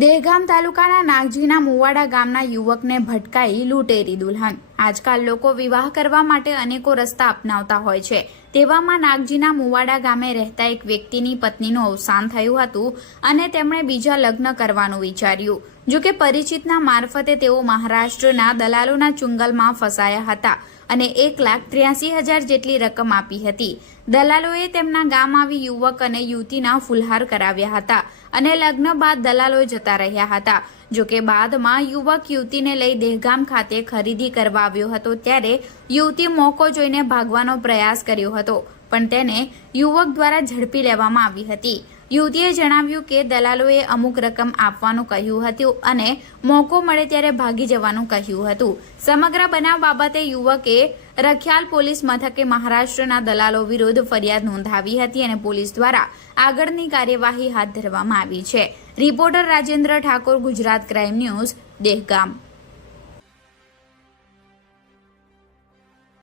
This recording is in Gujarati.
દહેગામ તાલુકાના નાગજીના મુવાડા ગામના યુવકને ભટકાઈ લૂંટેરી દુલ્હન। આજકાલ લોકો વિવાહ કરવા માટે અનેકો રસ્તા અપનાવતા હોય છે। તેવામાં નાગજીના મુવાડા ગામે રહેતા એક વ્યક્તિની પત્નીનું અવસાન થયું હતું અને તેમણે બીજા લગ્ન કરવાનું વિચાર્યું। જો કે પરિચિતના મારફતે તેઓ મહારાષ્ટ્રના દલાલોના ચુંગલમાં ફસાયા હતા અને 1,83,000 જેટલી રકમ આપી હતી। દલાલોએ તેમના ગામ આવી યુવક અને યુવતીના ફુલહાર કરાવ્યા હતા અને લગ્ન બાદ દલાલો જતા રહ્યા હતા। જો કે બાદમાં યુવક યુવતીને લઈ દહેગામ ખાતે ખરીદી કરવા આવ્યો હતો ત્યારે યુવતી મોકો જોઈને ભાગવાનો પ્રયાસ કર્યો હતો પણ તેને યુવક દ્વારા ઝડપી લેવામાં આવી હતી। યુવતીએ જણાવ્યું કે દલાલોએ અમુક રકમ આપવાનું કહ્યું હતું અને મોકો મળે ત્યારે ભાગી જવાનું કહ્યું હતું। સમગ્ર બનાવ બાબતે યુવકે રખિયાલ પોલીસ મથકે મહારાષ્ટ્રના દલાલો વિરુદ્ધ ફરિયાદ નોંધાવી હતી અને પોલીસ દ્વારા આગળની કાર્યવાહી હાથ ધરવામાં આવી છે। Reporter Rajendra Thakor, Gujarat crime news, Dehgam.